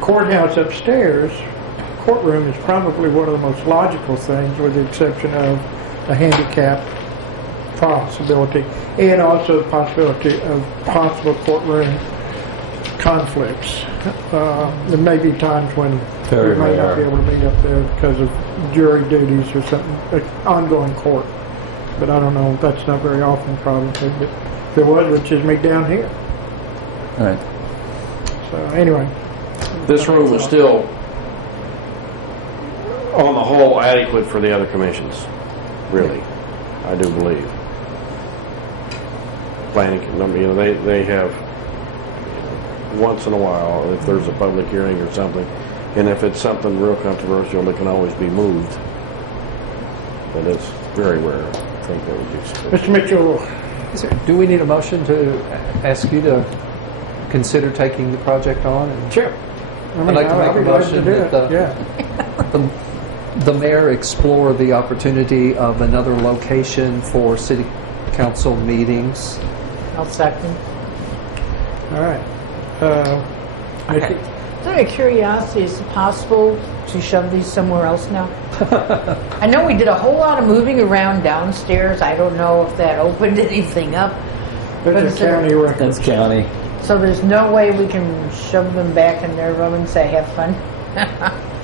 Courthouse upstairs, courtroom is probably one of the most logical things, with the exception of a handicap possibility, and also the possibility of possible courtroom conflicts. There may be times when we may not be able to meet up there because of jury duties or something, ongoing court. But I don't know, that's not very often probably, but if there was, we'd just meet down here. All right. So anyway. This room is still, on the whole, adequate for the other commissions. Really, I do believe. Planning, they have once in a while, if there's a public hearing or something, and if it's something real controversial, it can always be moved. But it's very rare. I think that would be Mr. Mitchell. Do we need a motion to ask you to consider taking the project on? Sure. I'd like to make a motion that the mayor explore the opportunity of another location for city council meetings. I'll second. All right. Okay. So out of curiosity, is it possible to shove these somewhere else now? I know we did a whole lot of moving around downstairs. I don't know if that opened anything up. That's county record. That's county. So there's no way we can shove them back in their room and say, have fun?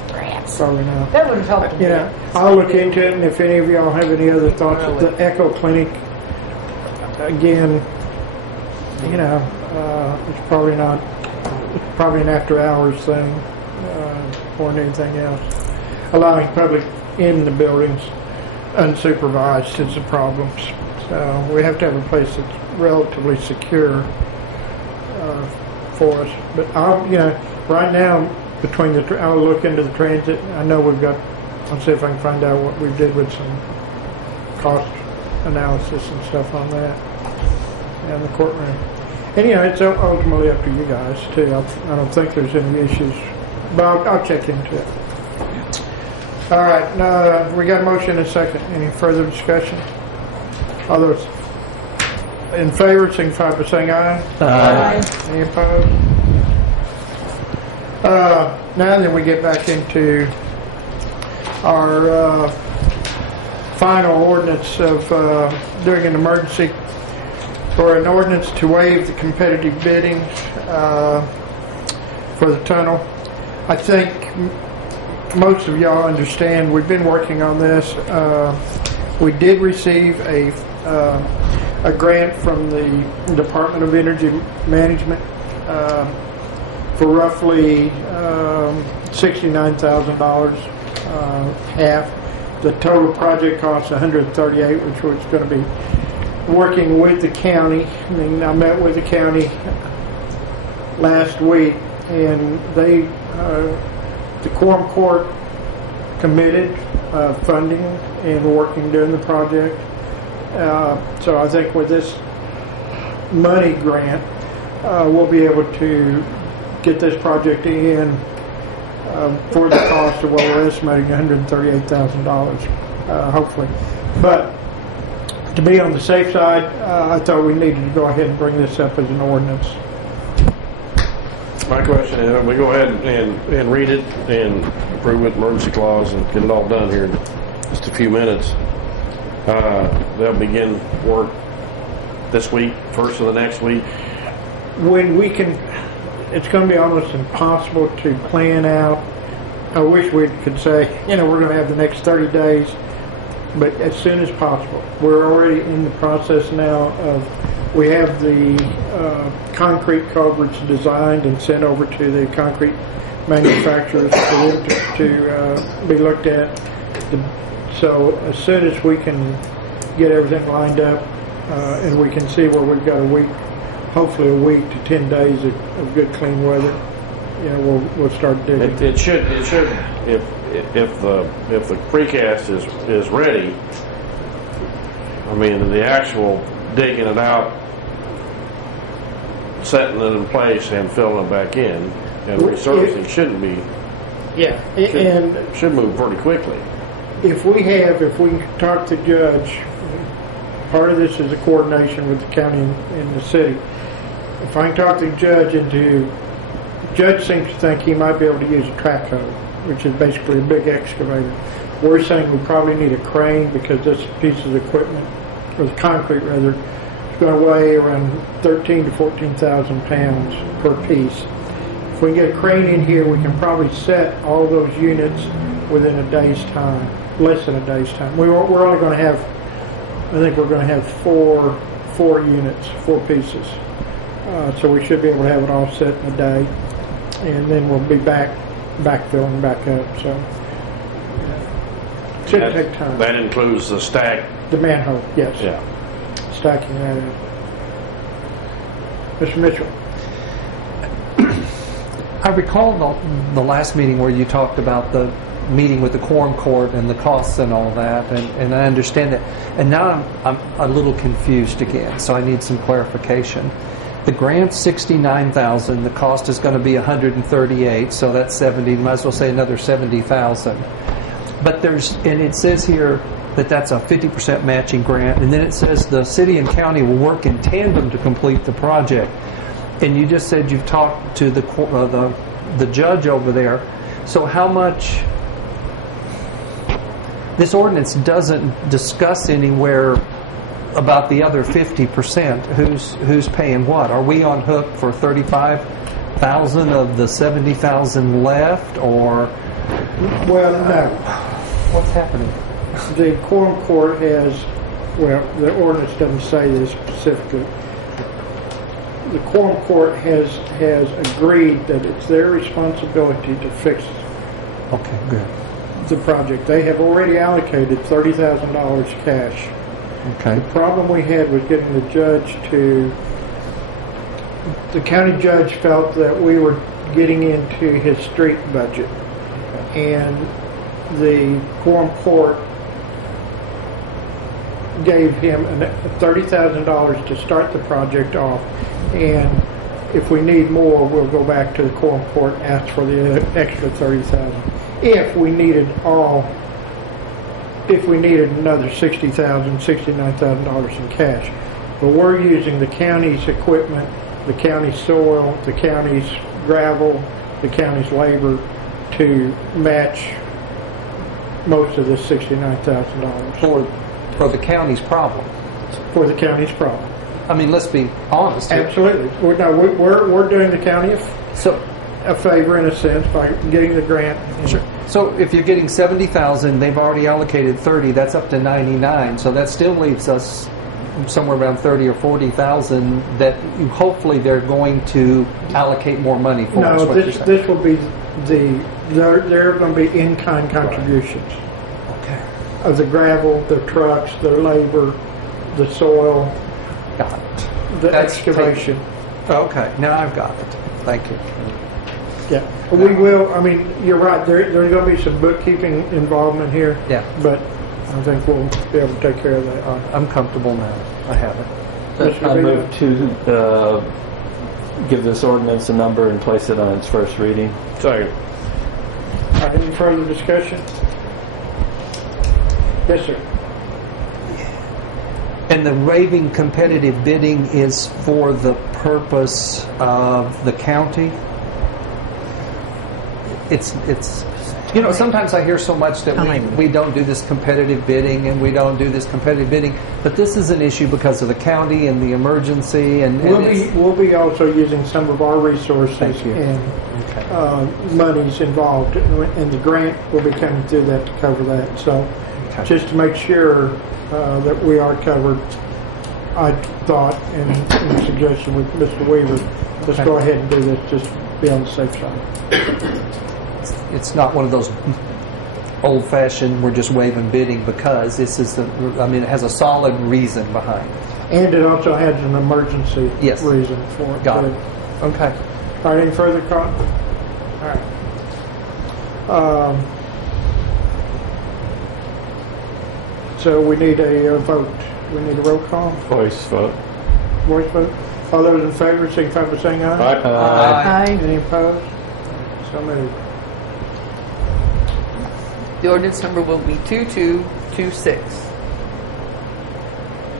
Perhaps. Probably not. That would have helped. Yeah, I'll look into it, and if any of y'all have any other thoughts, the Echo Clinic, again, it's probably not, it's probably an after-hours thing more than anything else. Allowing public in the buildings unsupervised is a problem. So we have to have a place that's relatively secure for us. But right now, I'll look into the transit. I know I'll see if I can find out what we did with some cost analysis and stuff on that in the courtroom. And it's ultimately up to you guys too. I don't think there's any issues, but I'll check into it. All right, we got a motion and a second. Any further discussion? Others in favor, signify by saying aye. Aye. Any opposed? Now then we get back into our final ordinance of doing an emergency for an ordinance to waive the competitive bidding for the tunnel. I think most of y'all understand we've been working on this. We did receive a grant from the Department of Energy Management for roughly $69,000, half. The total project cost $138,000, which was going to be working with the county. I met with the county last week, and the Quorum Court committed funding and working during the project. So I think with this money grant, we'll be able to get this project in for the cost of what we're estimating, $138,000, hopefully. But to be on the safe side, I thought we needed to go ahead and bring this up as an ordinance. My question is, we go ahead and read it and approve it, emergency clause, and get it all done here in just a few minutes. They'll begin work this week, first of the next week. When we can, it's going to be almost impossible to plan out. I wish we could say, we're going to have the next 30 days, but as soon as possible. We're already in the process now of, we have the concrete culverts designed and sent over to the concrete manufacturers for them to be looked at. So as soon as we can get everything lined up and we can see where we've got a week, hopefully a week to 10 days of good clean weather, we'll start digging. It should if the precast is ready. I mean, the actual digging it out, setting it in place, and filling it back in, and resurfacing shouldn't be. Yeah, should move pretty quickly. If we can talk to the judge, part of this is a coordination with the county and the city. If I can talk the judge into Judge seems to think he might be able to use a track hoe, which is basically a big excavator. We're saying we probably need a crane because this piece of equipment, or the concrete rather, is going to weigh around 13 to 14,000 pounds per piece. If we can get a crane in here, we can probably set all those units within a day's time, less than a day's time. We're only going to have, I think we're going to have four units, 4 pieces. So we should be able to have it all set in a day, and then we'll be backfilling back up. So it should take time. That includes the stack. The manhole, yes. Yeah. Stacking that up. Mr. Mitchell. I recall the last meeting where you talked about the meeting with the quorum court and the costs and all that, and I understand that. And now I'm a little confused again, so I need some clarification. The grant's $69,000. The cost is going to be $138,000, so that's 70. Might as well say another $70,000. But and it says here that that's a 50% matching grant, and then it says the city and county will work in tandem to complete the project. And you just said you've talked to the judge over there. So how much? This ordinance doesn't discuss anywhere about the other 50%. Who's paying what? Are we on hook for $35,000 of the $70,000 left, or? Well, no. What's happening? The quorum court has, well, the ordinance doesn't say this specifically. The quorum court has agreed that it's their responsibility to fix Okay, good. the project. They have already allocated $30,000 cash. Okay. The problem we had was getting the judge the county judge felt that we were getting into his street budget. And the quorum court gave him $30,000 to start the project off. And if we need more, we'll go back to the quorum court and ask for the extra $30,000. If we needed another $60,000, $69,000 in cash. But we're using the county's equipment, the county's soil, the county's gravel, the county's labor to match most of this $69,000. For the county's problem. For the county's problem. I mean, let's be honest here. Absolutely. We're doing the county a favor in a sense by getting the grant. Sure. So if you're getting $70,000, they've already allocated $30,000. That's up to $99,000. So that still leaves us somewhere around $30,000 or $40,000 that hopefully they're going to allocate more money for. No, this will be they're going to be in-kind contributions. Okay. Of the gravel, the trucks, the labor, the soil. Got it. That's excavation. Okay, now I've got it. Thank you. Yeah, we will. I mean, you're right. There's going to be some bookkeeping involvement here. Yeah. But I think we'll be able to take care of that. I'm comfortable now. I have it. I move to give this ordinance a number and place it on its first reading. Second. All right, any further discussion? Yes, sir. And the waiving competitive bidding is for the purpose of the county? It's sometimes I hear so much that we don't do this competitive bidding and we don't do this competitive bidding, but this is an issue because of the county and the emergency and we'll be also using some of our resources and monies involved, and the grant will be coming through that to cover that. So just to make sure that we are covered, I thought and suggestion with Mr. Weaver, let's go ahead and do this just to be on the safe side. It's not one of those old-fashioned, we're just waiving bidding, because this is it has a solid reason behind it. And it also has an emergency reason for it. Got it. Okay. All right, any further comment? All right. So we need a vote. We need a roll call. Voice vote. Voice vote. All those in favor, signify by saying aye. Aye. Aye. Any opposed? So moved. The ordinance number will be 2226.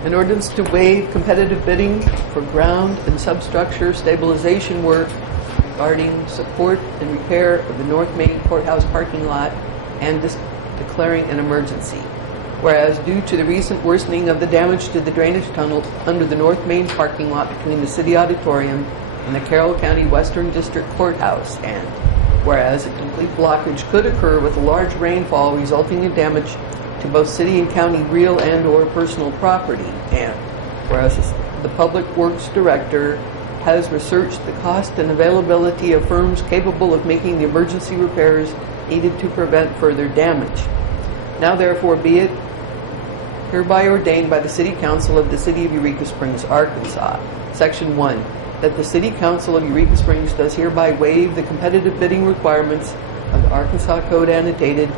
An ordinance to waive competitive bidding for ground and substructure stabilization work regarding support and repair of the North Main Courthouse parking lot and declaring an emergency. Whereas due to the recent worsening of the damage to the drainage tunnel under the North Main parking lot between the City Auditorium and the Carroll County Western District Courthouse, and whereas a complete blockage could occur with a large rainfall resulting in damage to both city and county real and or personal property, and whereas the Public Works Director has researched the cost and availability of firms capable of making the emergency repairs needed to prevent further damage. Now therefore be it hereby ordained by the City Council of the City of Eureka Springs, Arkansas, Section 1, that the City Council of Eureka Springs does hereby waive the competitive bidding requirements of the Arkansas Code annotated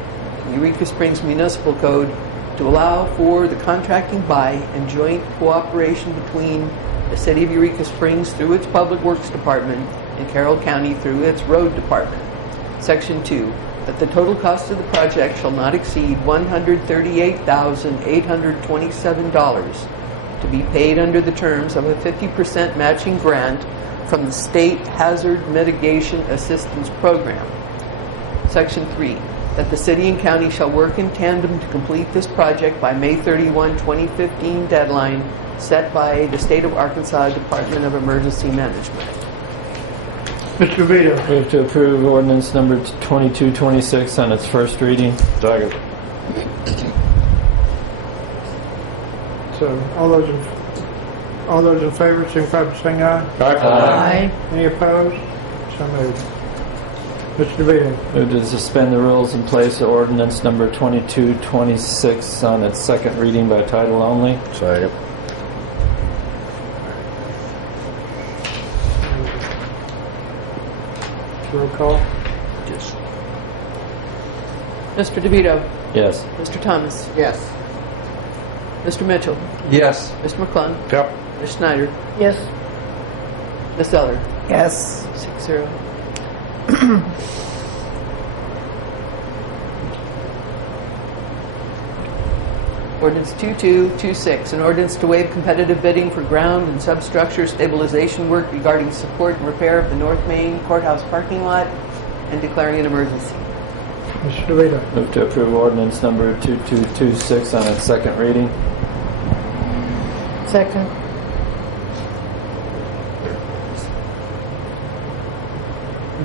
Eureka Springs Municipal Code to allow for the contracting by and joint cooperation between the City of Eureka Springs through its Public Works Department and Carroll County through its Road Department. Section 2, that the total cost of the project shall not exceed $138,827 to be paid under the terms of a 50% matching grant from the State Hazard Mitigation Assistance Program. Section 3, that the City and County shall work in tandem to complete this project by May 31, 2015 deadline set by the State of Arkansas Department of Emergency Management. Mr. DeVito. Move to approve ordinance number 2226 on its first reading. Second. So all those in favor, signify by saying aye. Aye. Any opposed? So moved. Mr. DeVito. Move to suspend the rules and place ordinance number 2226 on its second reading by title only. Second. Roll call. Yes. Mr. DeVito. Yes. Mr. Thomas. Yes. Mr. Mitchell. Yes. Mr. McClung. Yep. Ms. Schneider. Yes. Ms. Eller. Yes. 6-0. Ordinance 2226, an ordinance to waive competitive bidding for ground and substructure stabilization work regarding support and repair of the North Main Courthouse parking lot and declaring an emergency. Mr. DeVito. Move to approve ordinance number 2226 on its second reading. Second.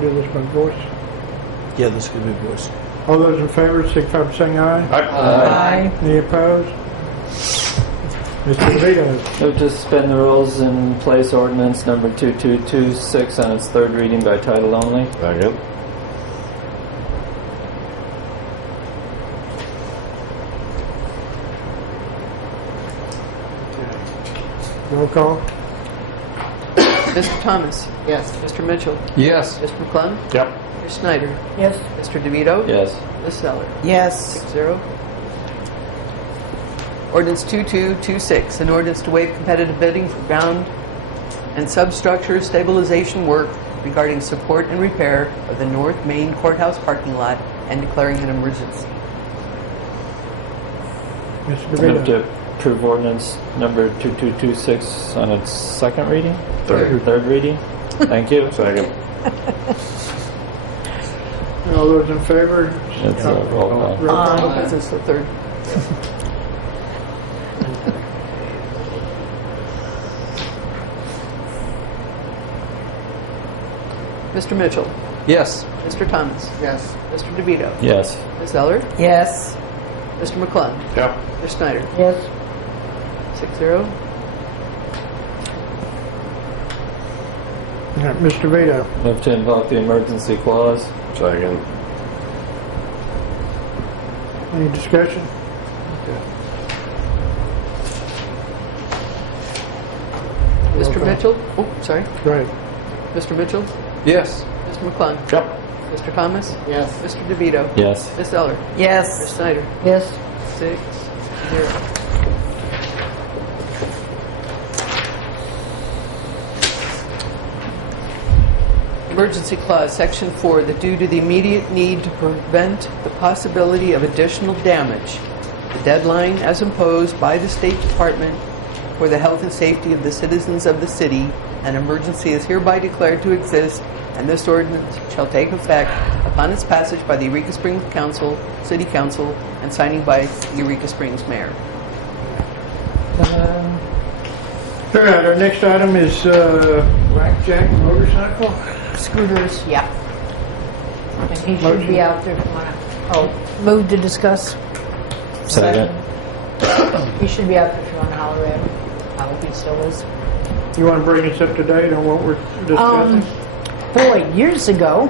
Do this by voice. Yeah, this could be voice. All those in favor, signify by saying aye. Aye. Any opposed? Mr. DeVito. Move to suspend the rules and place ordinance number 2226 on its third reading by title only. Second. Roll call. Mr. Thomas. Yes. Mr. Mitchell. Yes. Mr. McClung. Yep. Ms. Schneider. Yes. Mr. DeVito. Yes. Ms. Eller. Yes. 6-0. Ordinance 2226, an ordinance to waive competitive bidding for ground and substructure stabilization work regarding support and repair of the North Main Courthouse parking lot and declaring an emergency. Mr. Move DeVito. to approve ordinance number 2226 on its second reading? Third. Third reading? Thank you. Second. All those in favor? It's a roll call. Roll call. Oh, this is the third. Mr. Mitchell. Yes. Mr. Thomas. Yes. Mr. DeVito. Yes. Ms. Eller. Yes. Mr. McClung. Yep. Ms. Schneider. Yes. 6-0. All right, Mr. DeVito. Move to invoke the emergency clause. Second. Any discussion? Mr. call. Mitchell. Oh, sorry. Great. Mr. Mitchell. Yes. Mr. McClung. Yep. Mr. Thomas. Yes. Mr. DeVito. Yes. Ms. Eller. Ms. Yes. Schneider. Yes. 6-0. Emergency clause, section 4, that due to the immediate need to prevent the possibility of additional damage, the deadline as imposed by the State Department for the health and safety of the citizens of the city, an emergency is hereby declared to exist and this ordinance shall take effect upon its passage by the Eureka Springs Council, City Council, and signing by the Eureka Springs Mayor. All right, our next item is blackjack motorcycle. Scooters, yeah. And he should be out there if you want to. Oh, move to discuss. Second. He should be out there if you want to holler at him. I hope he still is. You want to bring us up to date on what we're discussing? Boy, years ago,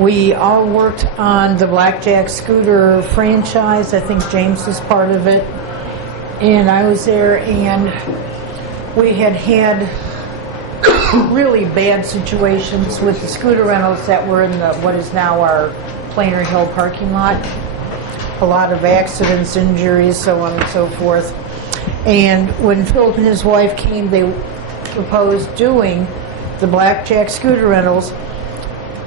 we all worked on the blackjack scooter franchise. I think James was part of it. And I was there, and we had really bad situations with the scooter rentals that were in what is now our Plainer Hill parking lot. A lot of accidents, injuries, so on and so forth. And when Philip and his wife came, they proposed doing the blackjack scooter rentals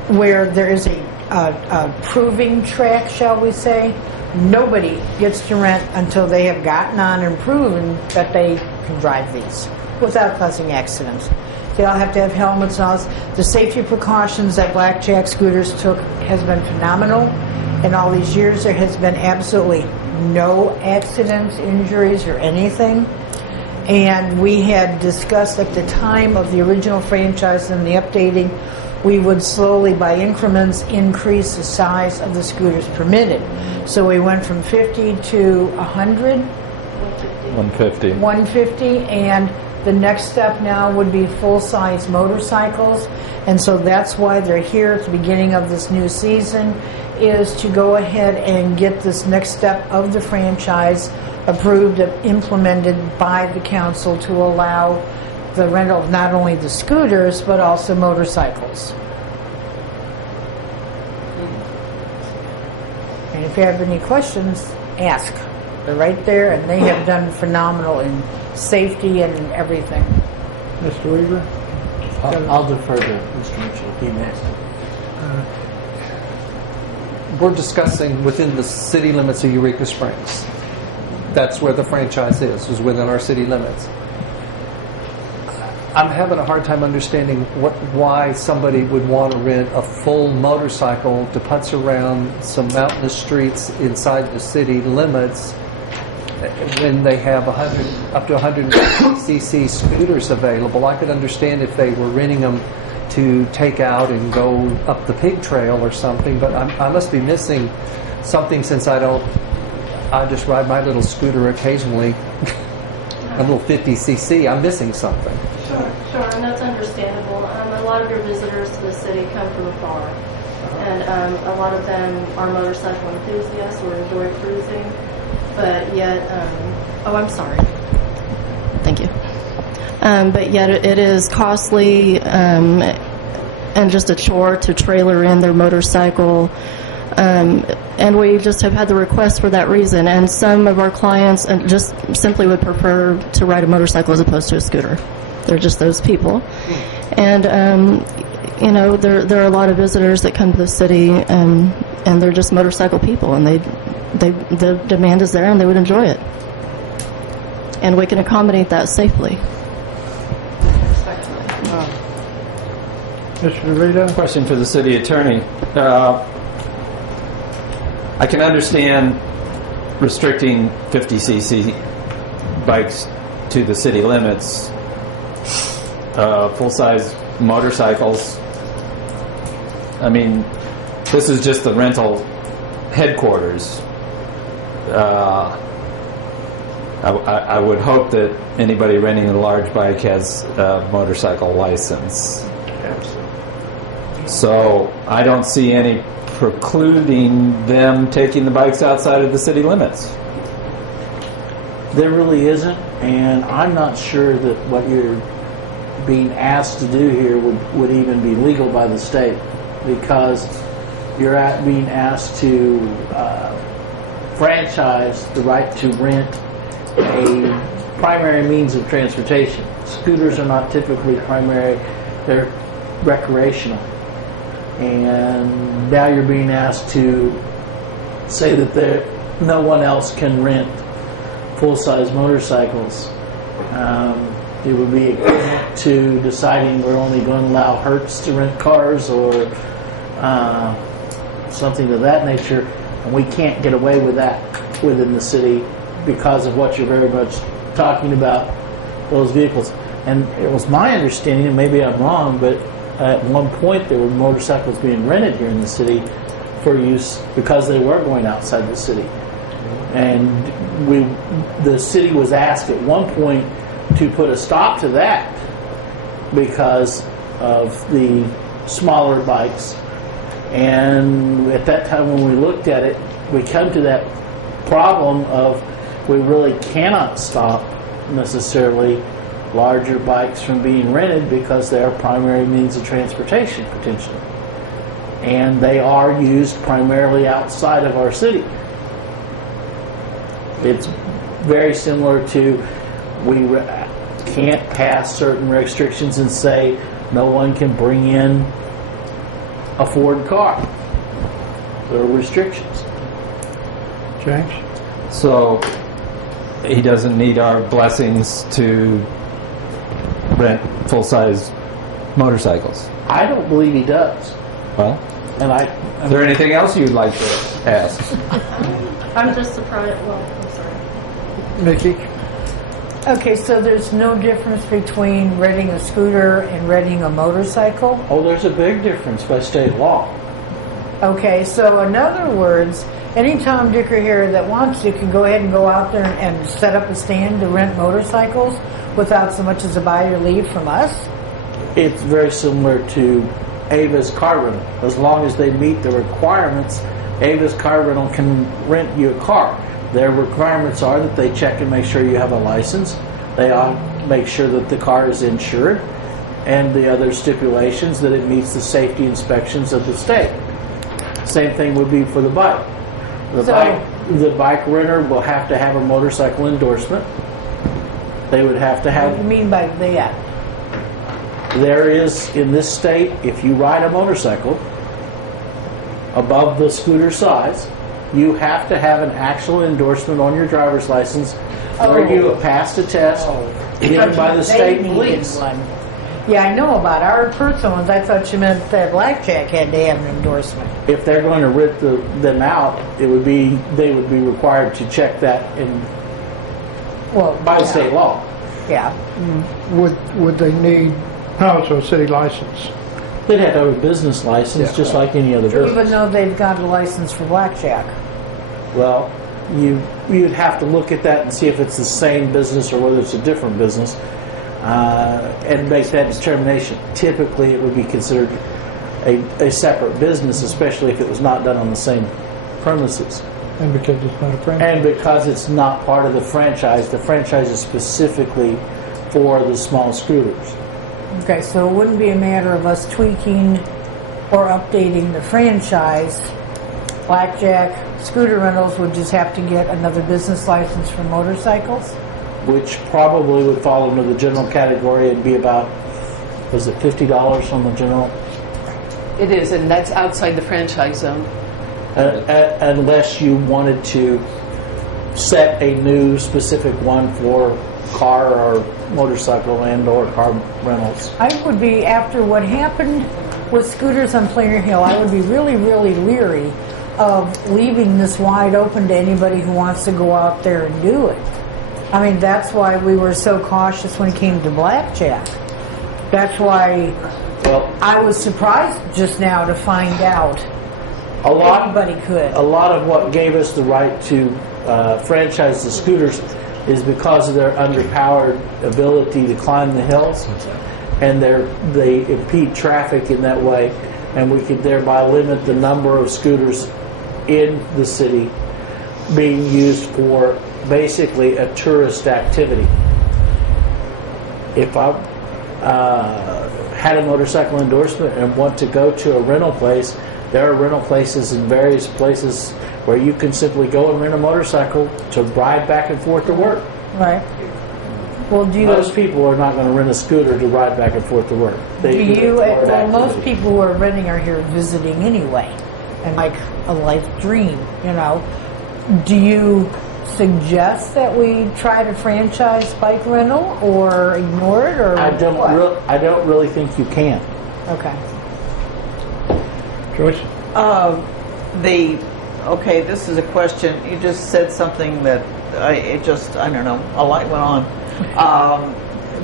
where there is a proving track, shall we say. Nobody gets to rent until they have gotten on and proven that they can drive these without causing accidents. They all have to have helmets and all this. The safety precautions that blackjack scooters took has been phenomenal. In all these years, there has been absolutely no accidents, injuries, or anything. And we had discussed at the time of the original franchise and the updating, we would slowly, by increments, increase the size of the scooters permitted. So we went from 50 to 100. 150. 150, and the next step now would be full-size motorcycles. And so that's why they're here at the beginning of this new season, is to go ahead and get this next step of the franchise approved and implemented by the council to allow the rental of not only the scooters but also motorcycles. And if you have any questions, ask. They're right there, and they have done phenomenal in safety and in everything. Mr. Weaver? I'll defer to Mr. Mitchell. He next. We're discussing within the city limits of Eureka Springs. That's where the franchise is within our city limits. I'm having a hard time understanding why somebody would want to rent a full motorcycle to putz around some mountainous streets inside the city limits when they have up to 150cc scooters available. I could understand if they were renting them to take out and go up the pig trail or something, but I must be missing something since I just ride my little scooter occasionally, a little 50cc. I'm missing something. Sure, and that's understandable. A lot of your visitors to the city come from afar, and a lot of them are motorcycle enthusiasts or enjoy cruising, but yet, I'm sorry. Thank you. But yet it is costly and just a chore to trailer in their motorcycle. And we just have had the request for that reason. And some of our clients just simply would prefer to ride a motorcycle as opposed to a scooter. They're just those people. And, there are a lot of visitors that come to the city and they're just motorcycle people. And the demand is there and they would enjoy it. And we can accommodate that safely. Mr. DeVito? Question for the city attorney. I can understand restricting 50cc bikes to the city limits. Full-size motorcycles. I mean, this is just the rental headquarters. I would hope that anybody renting a large bike has a motorcycle license. So I don't see any precluding them taking the bikes outside of the city limits. There really isn't, and I'm not sure that what you're being asked to do here would even be legal by the state, because you're being asked to franchise the right to rent a primary means of transportation. Scooters are not typically primary, they're recreational. And now you're being asked to say that no one else can rent full-size motorcycles. it would be equivalent to deciding we're only going to allow Hertz to rent cars or something of that nature, and we can't get away with that within the city because of what you're very much talking about, those vehicles. And it was my understanding, and maybe I'm wrong, but at one point there were motorcycles being rented here in the city for use because they were going outside the city. And the city was asked at one point to put a stop to that because of the smaller bikes. And at that time when we looked at it, we come to that problem of we really cannot stop necessarily larger bikes from being rented because they are primary means of transportation potentially. And they are used primarily outside of our city. It's very similar to we can't pass certain restrictions and say no one can bring in a Ford car. There are restrictions. James? So he doesn't need our blessings to rent full-size motorcycles. I don't believe he does. Well, And is there anything else you'd like to ask? I'm just surprised. Well, I'm sorry. Nikki? Okay, so there's no difference between renting a scooter and renting a motorcycle? Oh, there's a big difference by state law. Okay, so in other words, any Tom, Dick, or Harry that wants to can go ahead and go out there and set up a stand to rent motorcycles without so much as a buy or leave from us? It's very similar to Ava's car rental. As long as they meet the requirements, Ava's car rental can rent you a car. Their requirements are that they check and make sure you have a license. They make sure that the car is insured, and the other stipulations that it meets the safety inspections of the state. Same thing would be for the bike. The bike renter will have to have a motorcycle endorsement. They would have to have... What do you mean by that? There is, in this state, if you ride a motorcycle above the scooter size, you have to have an actual endorsement on your driver's license where you have passed a test given by the state police. Yeah, I know about our personal ones. I thought you meant that Blackjack had to have an endorsement. If they're going to rent them out, they would be required to check that by state law. Yeah. Would they need also a city license? They'd have to have a business license, just like any other business. Even though they've got a license for Blackjack. Well, you'd have to look at that and see if it's the same business or whether it's a different business, and make that determination. Typically, it would be considered a separate business, especially if it was not done on the same premises. And because it's not a franchise. And because it's not part of the franchise is specifically for the small scooters. Okay, so it wouldn't be a matter of us tweaking or updating the franchise. Blackjack scooter rentals would just have to get another business license for motorcycles? Which probably would fall into the general category and be about, was it $50 on the general? It is, and that's outside the franchise zone. Unless you wanted to set a new specific one for car or motorcycle and or car rentals. I would be, after what happened with scooters on Plainer Hill, I would be really, really leery of leaving this wide open to anybody who wants to go out there and do it. I mean, that's why we were so cautious when it came to Blackjack. That's why I was surprised just now to find out anybody could. A lot of what gave us the right to franchise the scooters is because of their underpowered ability to climb the hills, and they impede traffic in that way, and we could thereby limit the number of scooters in the city being used for basically a tourist activity. If I had a motorcycle endorsement and want to go to a rental place, there are rental places in various places where you can simply go and rent a motorcycle to ride back and forth to work. Right. Well, most people are not going to rent a scooter to ride back and forth to work. Most people who are renting are here visiting anyway, and like a life dream, you know. Do you suggest that we try to franchise bike rental or ignore it, or I don't really think you can. Okay. Joyce? Okay, this is a question. You just said something that I don't know, a light went on.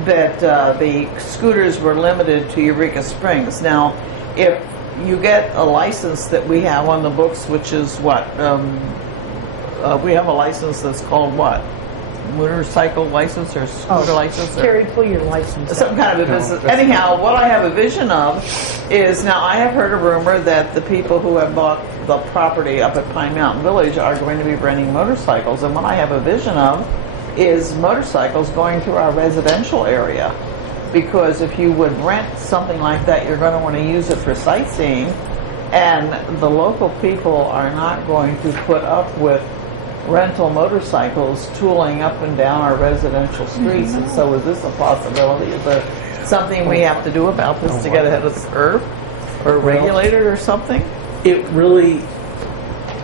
That the scooters were limited to Eureka Springs. Now, if you get a license that we have on the books, which is what? We have a license that's called what? Motorcycle license or scooter license? Terry, pull your license Some kind of a business. Anyhow, what I have a vision of is, now I have heard a rumor that the people who have bought the property up at Pine Mountain Village are going to be renting motorcycles, and what I have a vision of is motorcycles going through our residential area. Because if you would rent something like that, you're going to want to use it for sightseeing, and the local people are not going to put up with rental motorcycles tooling up and down our residential streets. And so is this a possibility? Is there something we have to do about this to get ahead of the curve, or regulate it or something? It really,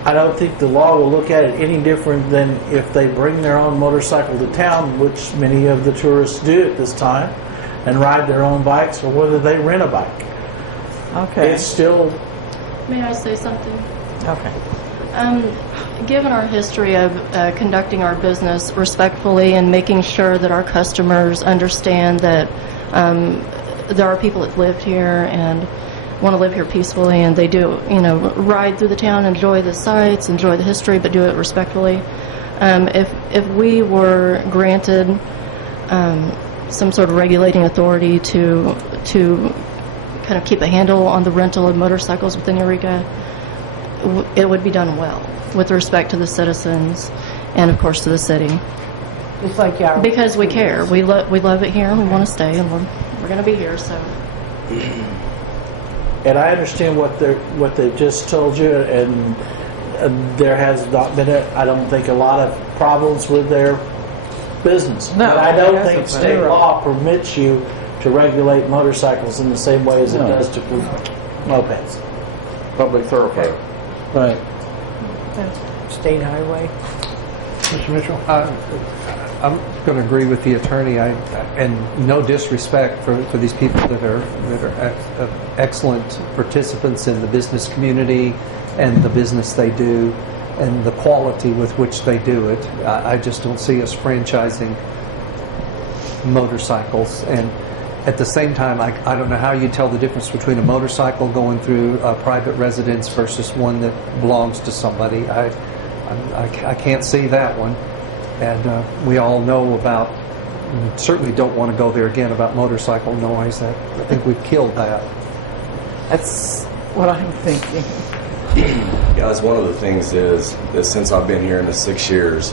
I don't think the law will look at it any different than if they bring their own motorcycle to town, which many of the tourists do at this time, and ride their own bikes, or whether they rent a bike. Okay. It's still... May I say something? Okay. Given our history of conducting our business respectfully and making sure that our customers understand that there are people that live here and want to live here peacefully, and they do, ride through the town, enjoy the sights, enjoy the history, but do it respectfully. If we were granted some sort of regulating authority to kind of keep a handle on the rental of motorcycles within Eureka, it would be done well with respect to the citizens and, of course, to the city. It's like because we care. We love it here, and we want to stay, and we're going to be here. So. And I understand what they just told you, and there has not been, I don't think, a lot of problems with their business. No, but I don't think state law permits you to regulate motorcycles in the same way as it does to mopeds. Public thoroughfare. Right. State highway. Mr. Mitchell? I'm going to agree with the attorney. And no disrespect for these people that are excellent participants in the business community and the business they do and the quality with which they do it. I just don't see us franchising motorcycles. And at the same time, I don't know how you tell the difference between a motorcycle going through a private residence versus one that belongs to somebody. I can't see that one. And we all know about, certainly don't want to go there again, about motorcycle noise. I think we've killed that. That's what I'm thinking. Guys, one of the things is that since I've been here in the 6 years,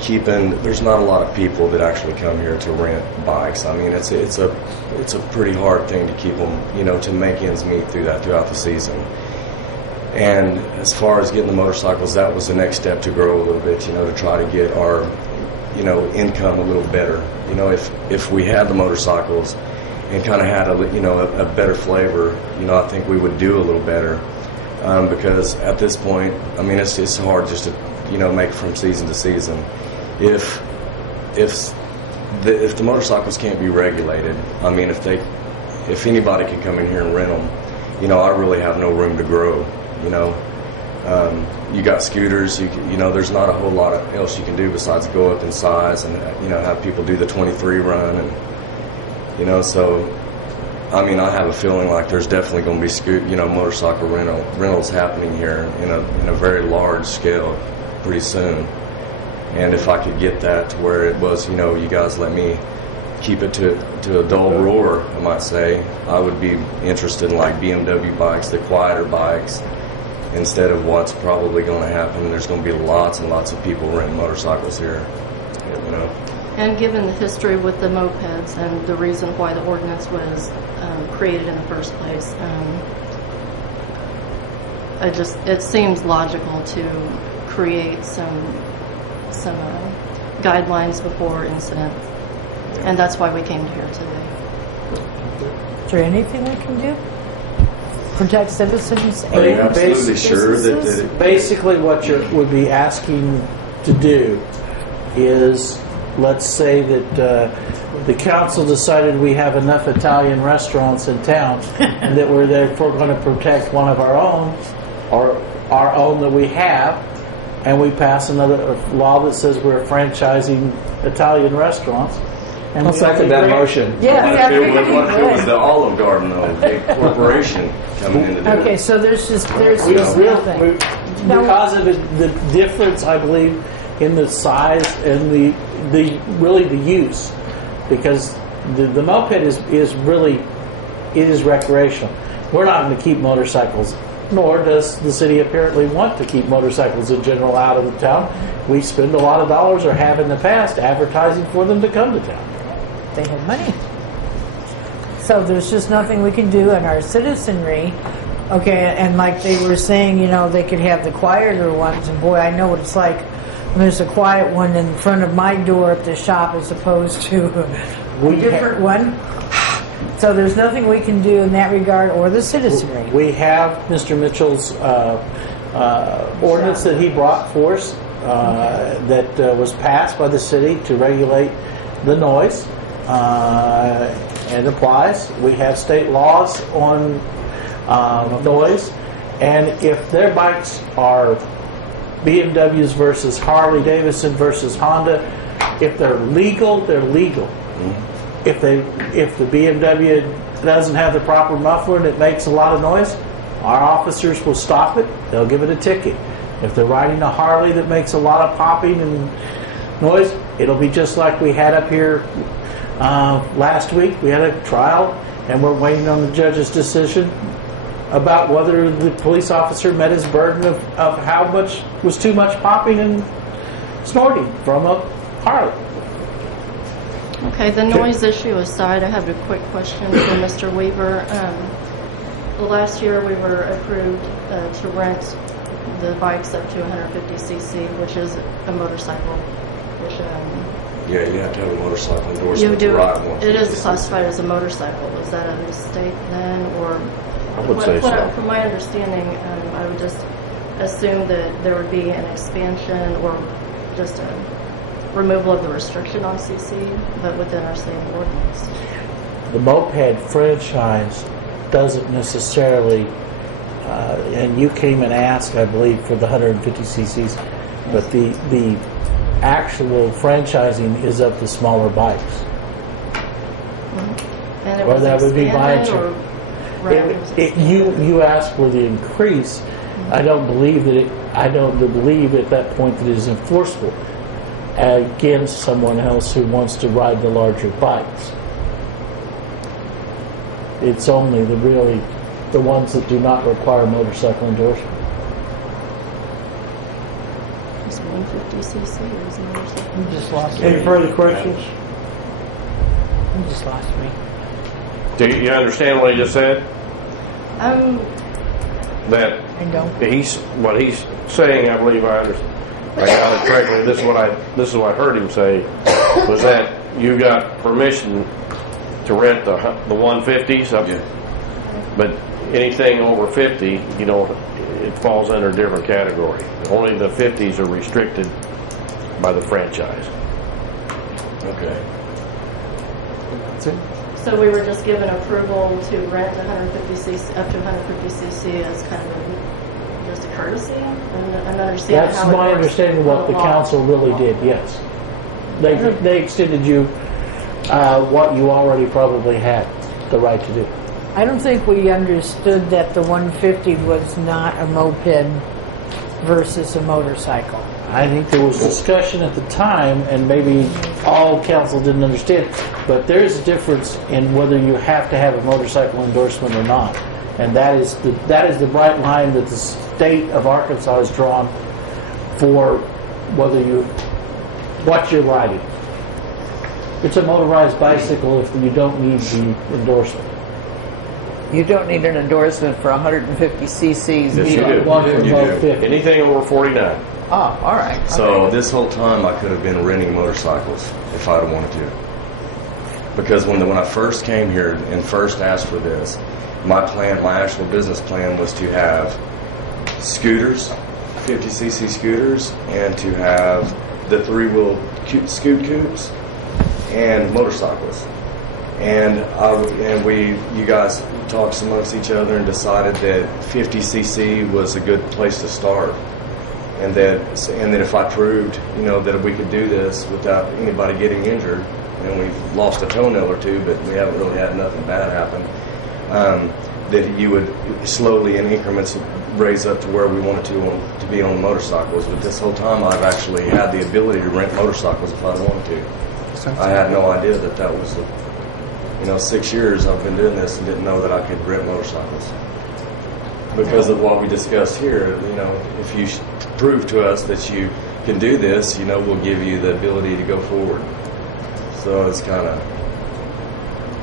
there's not a lot of people that actually come here to rent bikes. I mean, it's a pretty hard thing to keep them, to make ends meet throughout the season. And as far as getting the motorcycles, that was the next step to grow a little bit, to try to get our, income a little better. If we had the motorcycles and kind of had a better flavor, I think we would do a little better. Because at this point, I mean, it's hard just to, make from season to season. If the motorcycles can't be regulated, I mean, if anybody can come in here and rent them, I really have no room to grow. You got scooters. There's not a whole lot else you can do besides go up in size and have people do the 23 run, and so. I mean, I have a feeling like there's definitely going to be motorcycle rentals happening here in a very large scale pretty soon. And if I could get that to where it was, you guys let me keep it to a dull roar, I might say, I would be interested in like BMW bikes, the quieter bikes, instead of what's probably going to happen. There's going to be lots and lots of people renting motorcycles here, And given the history with the mopeds and the reason why the ordinance was created in the first place, it seems logical to create some guidelines before incident, and that's why we came here today. Is there anything we can do? Protect citizens? Are you absolutely sure that basically what you would be asking to do is, let's say that the council decided we have enough Italian restaurants in town and that we're therefore going to protect one of our own, or our own that we have, and we pass another law that says we're franchising Italian restaurants. And I'll second that motion. Yeah, What if it was the Olive Garden, though, big corporation coming in to do Okay, it? so there's just We nothing. because of the difference, I believe, in the size and the really the use, because the moped is really, it is recreational. We're not going to keep motorcycles, nor does the city apparently want to keep motorcycles in general out of the town. We spend a lot of dollars, or have in the past, advertising for them to come to town. They have money. So there's just nothing we can do in our citizenry. Okay, and like they were saying, they could have the quieter ones, and boy, I know what it's like when there's a quiet one in front of my door at the shop as opposed to a different one. So there's nothing we can do in that regard, or the citizenry. We have Mr. Mitchell's ordinance that he brought for us that was passed by the city to regulate the noise, and applies. We have state laws on noise, and if their bikes are BMWs versus Harley Davidson versus Honda, if they're legal, they're legal. If the BMW doesn't have the proper muffler and it makes a lot of noise, our officers will stop it. They'll give it a ticket. If they're riding a Harley that makes a lot of popping and noise, it'll be just like we had up here last week. We had a trial, and we're waiting on the judge's decision about whether the police officer met his burden of how much was too much popping and snorting from a Harley. Okay, the noise issue aside, I have a quick question for Mr. Weaver. Last year we were approved to rent the bikes up to 150cc, which is a motorcycle. Which, Yeah, you have to have a motorcycle you endorsement do. to ride one. It is classified as a motorcycle. Is that a mistake then, or? I would say so. From my understanding, I would just assume that there would be an expansion or just a removal of the restriction on CC, but within our same ordinance. The moped franchise doesn't necessarily, and you came and asked, I believe, for the 150 cc's, but the actual franchising is of the smaller bikes. And it Well, was that would be my expanded, or rather it was expanded? You asked for the increase. I don't believe at that point that it is enforceable against someone else who wants to ride the larger bikes. It's only the ones that do not require motorcycle endorsement. It's 150cc or is it motorcycle? You just lost Any further questions? You just lost me. Do you understand what he just said? That I don't. what he's saying, I believe I understand. I got it correctly. This is what I heard him say, was that you got permission to rent the 150s up, but anything over 50, it falls under a different category. Only the 50s are restricted by the franchise. Okay. That's it. So we were just given approval to rent 150cc up to 150cc as kind of just a courtesy, and understand That's how it my works understanding of what the with law. council really did, yes. They extended you what you already probably had the right to do. I don't think we understood that the 150 was not a moped versus a motorcycle. I think there was discussion at the time, and maybe all council didn't understand, but there's a difference in whether you have to have a motorcycle endorsement or not. And that is the bright line that the state of Arkansas has drawn for what you're riding. It's a motorized bicycle if you don't need the endorsement. You don't need an endorsement for 150 cc's. Yes, you do. One for You both do. 50. Anything over 49. Oh, all right. So this whole time I could have been renting motorcycles if I'd have wanted to. Because when I first came here and first asked for this, my actual business plan was to have scooters 50cc scooters and to have the three-wheel scoot coupes and motorcycles. And you guys talked amongst each other and decided that 50cc was a good place to start, and that if I proved, that we could do this without anybody getting injured, and we've lost a toenail or two, but we haven't really had nothing bad happen, that you would slowly in increments raise up to where we wanted to be on motorcycles. But this whole time I've actually had the ability to rent motorcycles if I wanted to. I had no idea that was 6 years I've been doing this and didn't know that I could rent motorcycles. Because of what we discussed here, if you prove to us that you can do this, we'll give you the ability to go forward. So it's kind of...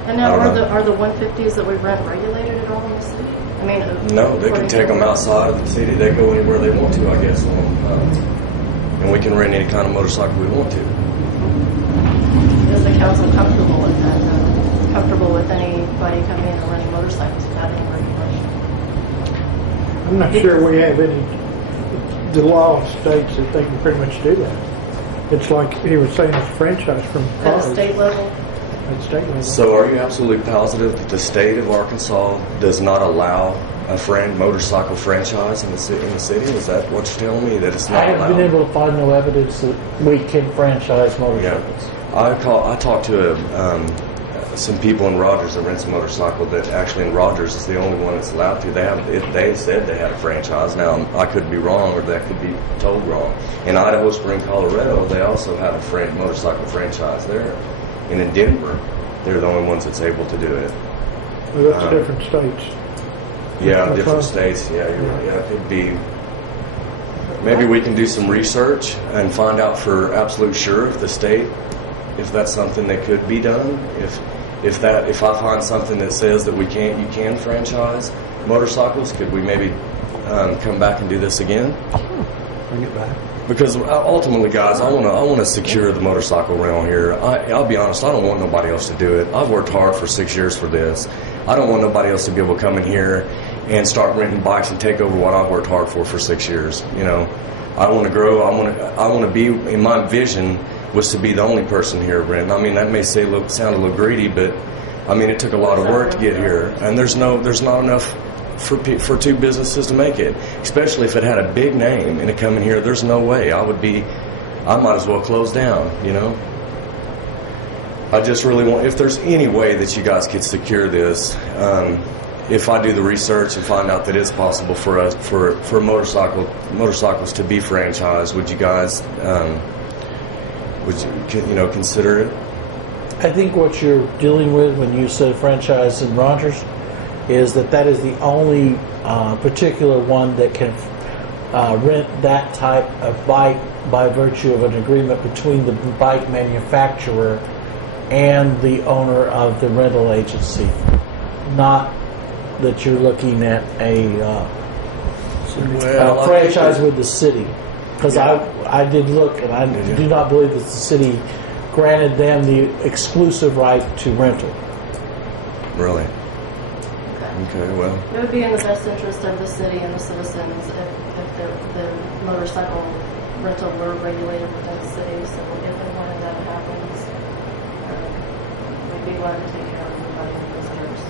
And now, are the 150s that we rent regulated at all in the city? I mean, no, they can take them outside of the city. They go anywhere they want to, I guess. And we can rent any kind of motorcycle we want to. Is the council comfortable with that? Comfortable with anybody coming in and renting motorcycles without any regulation? I'm not sure we have any. The law states that they can pretty much do that. It's like he was saying, it's a franchise from At a state level? At state level. So are you absolutely positive that the state of Arkansas does not allow a motorcycle franchise in the city? Is that what you're telling me, that it's not allowed? I haven't been able to find no evidence that we can franchise motorcycles. Yeah. I talked to some people in Rogers that rents a motorcycle that actually in Rogers is the only one that's allowed to. They said they had a franchise. Now, I could be wrong, or that could be told wrong. In Idaho Spring, Colorado, they also have a motorcycle franchise there. And in Denver, they're the only ones that's able to do it. Well, that's different states. Yeah, different states. Yeah, you're right. Yeah, it could be. Maybe we can do some research and find out for absolute sure if the state, if that's something that could be done. If I find something that says that you can franchise motorcycles, could we maybe come back and do this again? Bring it back. Because ultimately, guys, I want to secure the motorcycle realm here. I'll be honest, I don't want nobody else to do it. I've worked hard for 6 years for this. I don't want nobody else to be able to come in here and start renting bikes and take over what I've worked hard for 6 years. I want to grow. I want to be. In my vision was to be the only person here renting. I mean, that may sound a little greedy, but I mean, it took a lot of work to get here, and there's not enough for two businesses to make it, especially if it had a big name and it come in here. There's no way I might as well close down. I just really want, if there's any way that you guys could secure this, if I do the research and find out that it's possible for us for motorcycles to be franchised, would you guys consider it? I think what you're dealing with when you said franchise in Rogers is that is the only particular one that can rent that type of bike by virtue of an agreement between the bike manufacturer and the owner of the rental agency. Not that you're looking at a franchise with the city. Because I did look, and I do not believe that the city granted them the exclusive right to rental. Really? Okay, well. It would be in the best interest of the city and the citizens if the motorcycle rental were regulated within the city. So if and when that happens, we'd be glad to take care of everybody and visitors.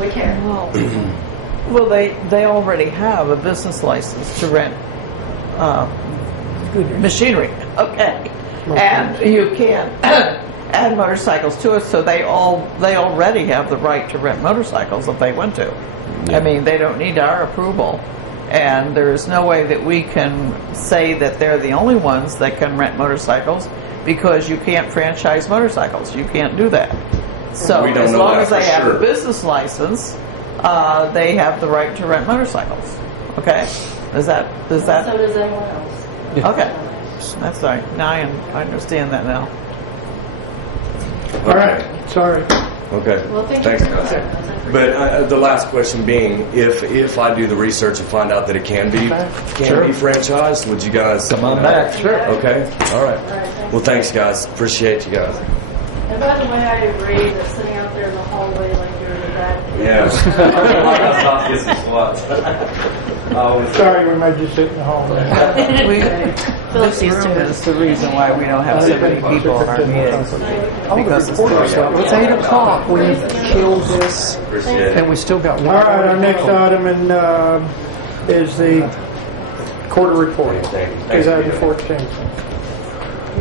We care. Well, they already have a business license to rent machinery. Okay. And you can add motorcycles to it, so they already have the right to rent motorcycles if they want to. Yeah. I mean, they don't need our approval, and there's no way that we can say that they're the only ones that can rent motorcycles, because you can't franchise motorcycles. You can't do that. So as long as they have a business license, they have the right to rent motorcycles. Okay? Does that? So does anyone else. Okay. That's all right. Now I understand that now. All right. Sorry. Okay. Well, thanks, guys. But the last question being, if I do the research and find out that it can be franchised, would you guys come on back? Sure. Okay. All right. Well, thanks, guys. Appreciate you guys. And by the way, I agree that sitting out there in the hallway like you're that Yeah. Get some slots. Sorry, we made you sit in the hall. This room is the reason why we don't have so many people in our meetings. Because it's It's 8 o'clock. We killed this, and we still got one. All right, our next item is the quarter report, 2014.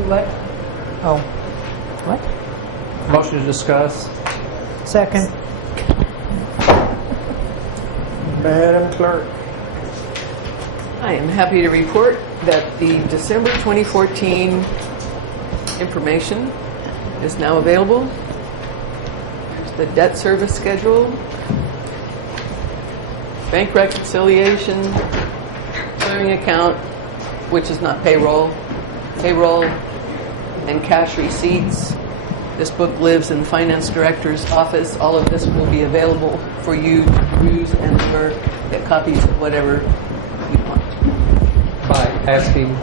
What? Oh, what? Motion to discuss. Second. Madam Clerk. I am happy to report that the December 2014 information is now available. There's the debt service schedule, bank reconciliation, clearing account, which is not payroll, and cash receipts. This book lives in the finance director's office. All of this will be available for you to use and or get copies of whatever you want. By asking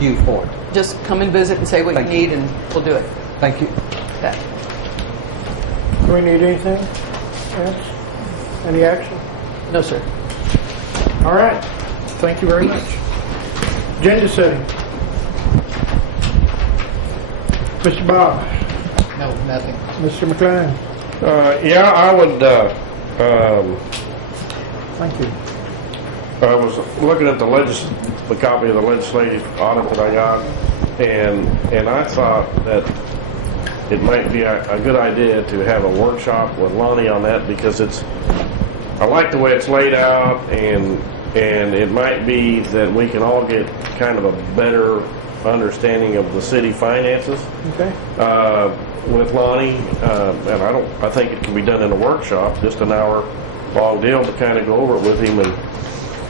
you for it. Just come and visit and say what you need, and we'll do it. Thank you. Okay. Do we need anything else? Any action? No, sir. All right. Thank you very much. Agenda setting. Mr. Bob. No, nothing. Mr. McLean. Yeah, I would. Thank you. I was looking at the copy of the legislative audit that I got, and I thought that it might be a good idea to have a workshop with Lonnie on that, because I like the way it's laid out, and it might be that we can all get kind of a better understanding of the city finances. Okay. With Lonnie, and I think it can be done in a workshop, just an hour long deal, to kind of go over it with him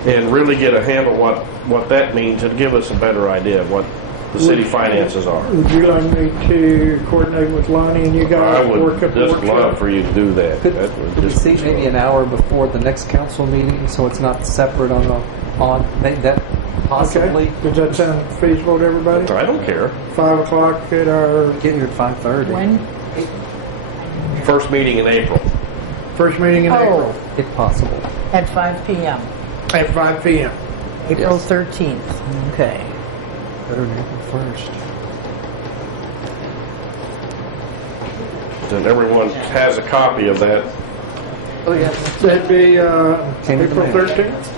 and really get a handle what that means, and give us a better idea of what the city finances are. Would you like me to coordinate with Lonnie and you guys I would work up the just workshop? love for you to do that. Could That we would just see maybe an hour before the next council meeting, so it's not separate on maybe that possibly? Okay. Does that sound feasible to everybody? I don't care. 5 o'clock at our Get here at 5:30. When? First meeting in April. first meeting in April if possible. At 5 p.m. at 5 p.m. April Yes. 13th. Okay. Better than April 1st. Then everyone has a copy of that. Oh, yeah. That'd be Came in the April mail. 13th.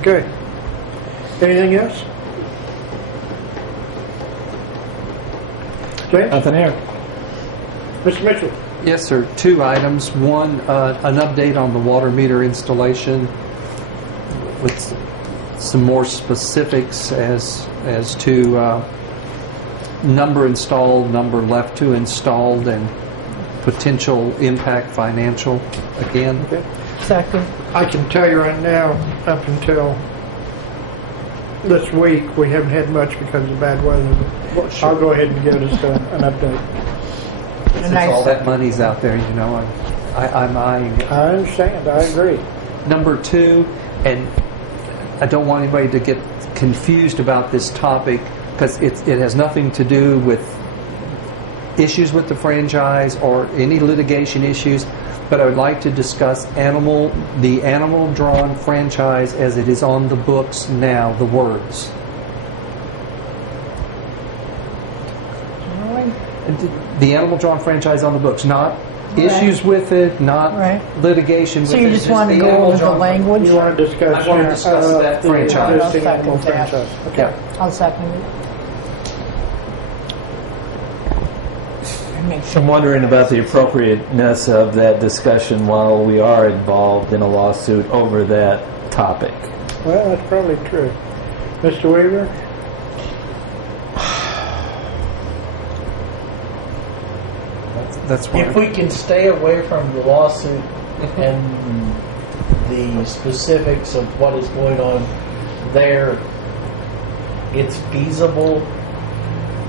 Okay. Anything else? Okay. Nothing here. Mr. Mitchell. Yes, sir. 2 items. One, an update on the water meter installation with some more specifics as to number installed, number left to installed, and potential impact financial again. Okay. Second. I can tell you right now, up until this week, we haven't had much because of bad weather. But I'll go ahead and give us an update. Since all that money's out there, you know, I'm eyeing it. I understand. I agree. Number 2, and I don't want anybody to get confused about this topic, because it has nothing to do with issues with the franchise or any litigation issues, but I would like to discuss the animal drawn franchise as it is on the books now, the words. The animal drawn franchise on the books, not issues with it, not litigation with So it. you just want to go over the language? You want to discuss, I want to discuss that the franchise. existing I'll animal second that. franchise. Okay. Yeah. I'll second it. Make sure. I'm wondering about the appropriateness of that discussion while we are involved in a lawsuit over that topic. Well, that's probably true. Mr. Weaver? That's why. If we can stay away from the lawsuit and the specifics of what is going on there, it's feasible.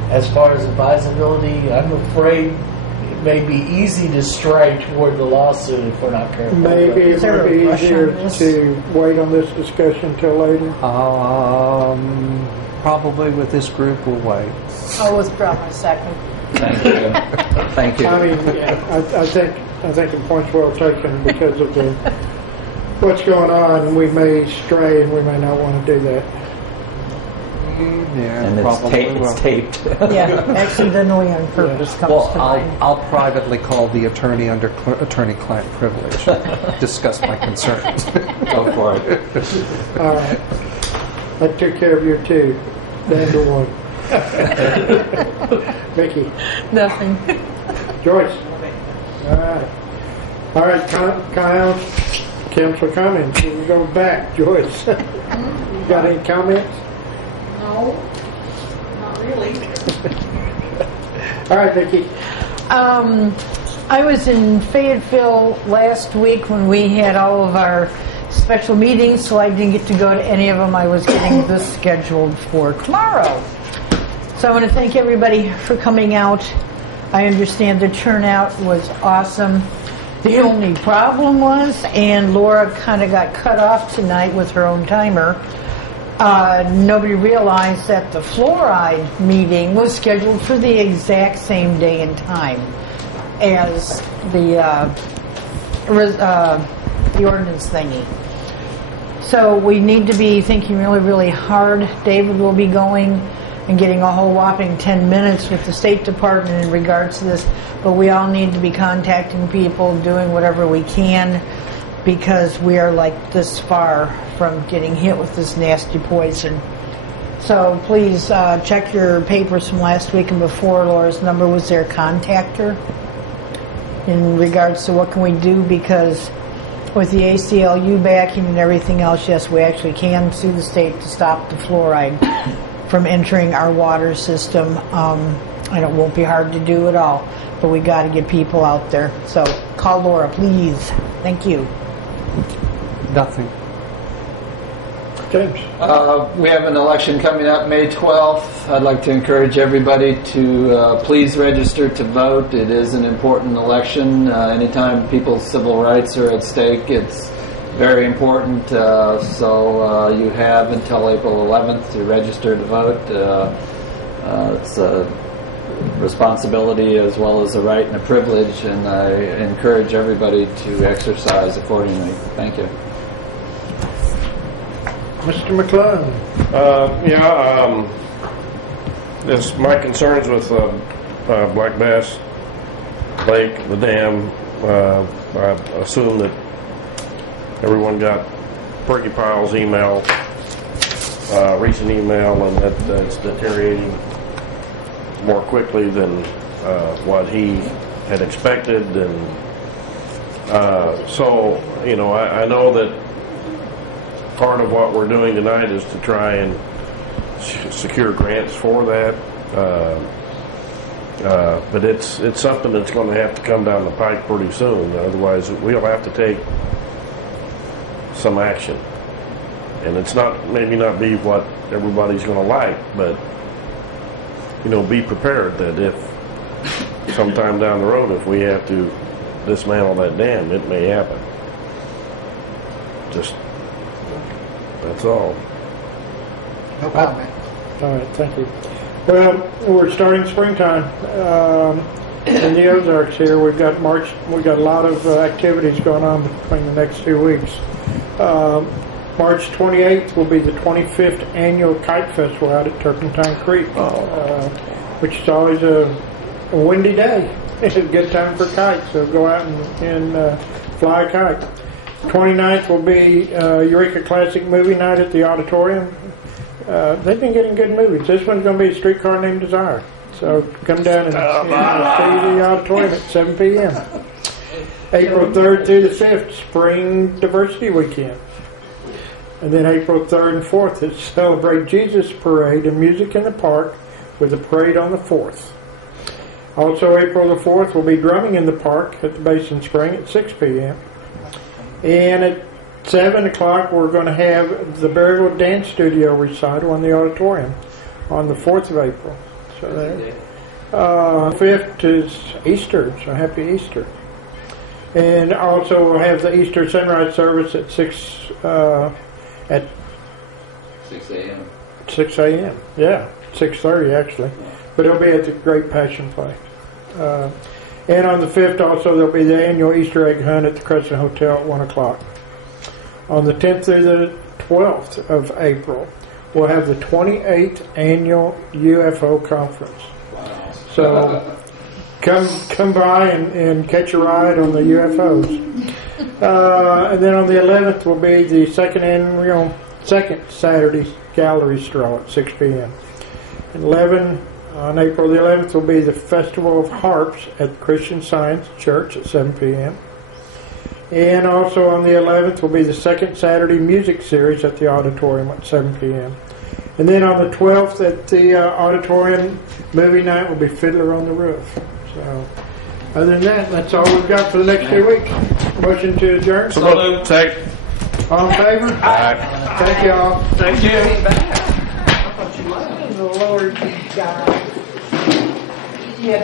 As far as advisability, I'm afraid it may be easy to stray toward the lawsuit if we're not careful. Maybe it Is there would be a rush easier on this? to wait on this discussion till later. probably with this group will wait. I'll withdraw my second. Thank you. Thank you. I mean, yeah, I think the point's well taken because of what's going on. We may stray and we may not want to do that. Yeah, And it's taped. Yeah, accidentally on purpose comes Well, to mind. I'll privately call the attorney under attorney-client privilege, discuss my concerns. Go for it. All right. I took care of your two. Down to one. Vicky. Nothing. Joyce. All right. All right, Kyle. Council comments. We go back. Joyce. You got any comments? No, not really. All right, Vicky. I was in Fayetteville last week when we had all of our special meetings, so I didn't get to go to any of them. I was getting this scheduled for tomorrow. So I want to thank everybody for coming out. I understand the turnout was awesome. The only problem was, and Laura kind of got cut off tonight with her own timer, nobody realized that the fluoride meeting was scheduled for the exact same day and time as the ordinance thingy. So we need to be thinking really, really hard. David will be going and getting a whole whopping 10 minutes with the State Department in regards to this, but we all need to be contacting people, doing whatever we can, because we are like this far from getting hit with this nasty poison. So please check your papers from last week and before. Laura's number was there. Contact her in regards to what can we do, because with the ACLU backing and everything else, yes, we actually can sue the state to stop the fluoride from entering our water system. And it won't be hard to do at all, but we got to get people out there. So call Laura, please. Thank you. Nothing. James. We have an election coming up May 12th. I'd like to encourage everybody to please register to vote. It is an important election. Anytime people's civil rights are at stake, it's very important. So you have until April 11th to register to vote. It's a responsibility as well as a right and a privilege, and I encourage everybody to exercise accordingly. Thank you. Mr. McClung. This my concerns with Black Bass Lake, the dam. I assume that everyone got Perky Pyle's email, recent email, and that it's deteriorating more quickly than what he had expected, and so I know that part of what we're doing tonight is to try and secure grants for that, but it's something that's going to have to come down the pike pretty soon. Otherwise, we'll have to take some action, and it's maybe not be what everybody's going to like, but be prepared that if sometime down the road, if we have to dismantle that dam, it may happen. That's all. No comment. All right, thank you. Well, we're starting springtime in the Ozarks here. We've got March. We've got a lot of activities going on between the next 2 weeks. March 28th will be the 25th annual Kite Festival out at Turpentine Creek, which is always a windy day. It's a good time for kites, so go out and fly a kite. 29th will be Eureka Classic Movie Night at the Auditorium. They've been getting good movies. This one's going to be A Streetcar Named Desire. So come down and see the auditorium at 7 p.m. April 3rd through the 5th, Spring Diversity Weekend. And then April 3rd and 4th is Celebrate Jesus Parade and Music in the Park with a parade on the 4th. Also April the 4th will be Drumming in the Park at the Basin Spring at 6 p.m. And at 7 o'clock we're going to have the Berryville Dance Studio recital in the auditorium on the 4th of April. So there. 5th is Easter, so happy Easter. And also we'll have the Easter sunrise service at 6 a.m. 6 a.m. Yeah, 6:30 actually. But it'll be at the Great Passion Play. And on the 5th also there'll be the annual Easter egg hunt at the Crescent Hotel at 1 o'clock. On the 10th through the 12th of April, we'll have the 28th annual UFO conference. So come by and catch a ride on the UFOs. And then on the 11th will be the second Saturday gallery stroll at 6 p.m. On April the 11th will be the Festival of Harps at Christian Science Church at 7 p.m. And also on the 11th will be the second Saturday music series at the auditorium at 7 p.m. And then on the 12th at the auditorium, movie night will be Fiddler on the Roof. So, other than that, that's all we've got for the next 2 weeks. Motion to adjourn. So moved. Second. All in favor? Aye. Thank y'all. Thank you. Lord, God. Yeah,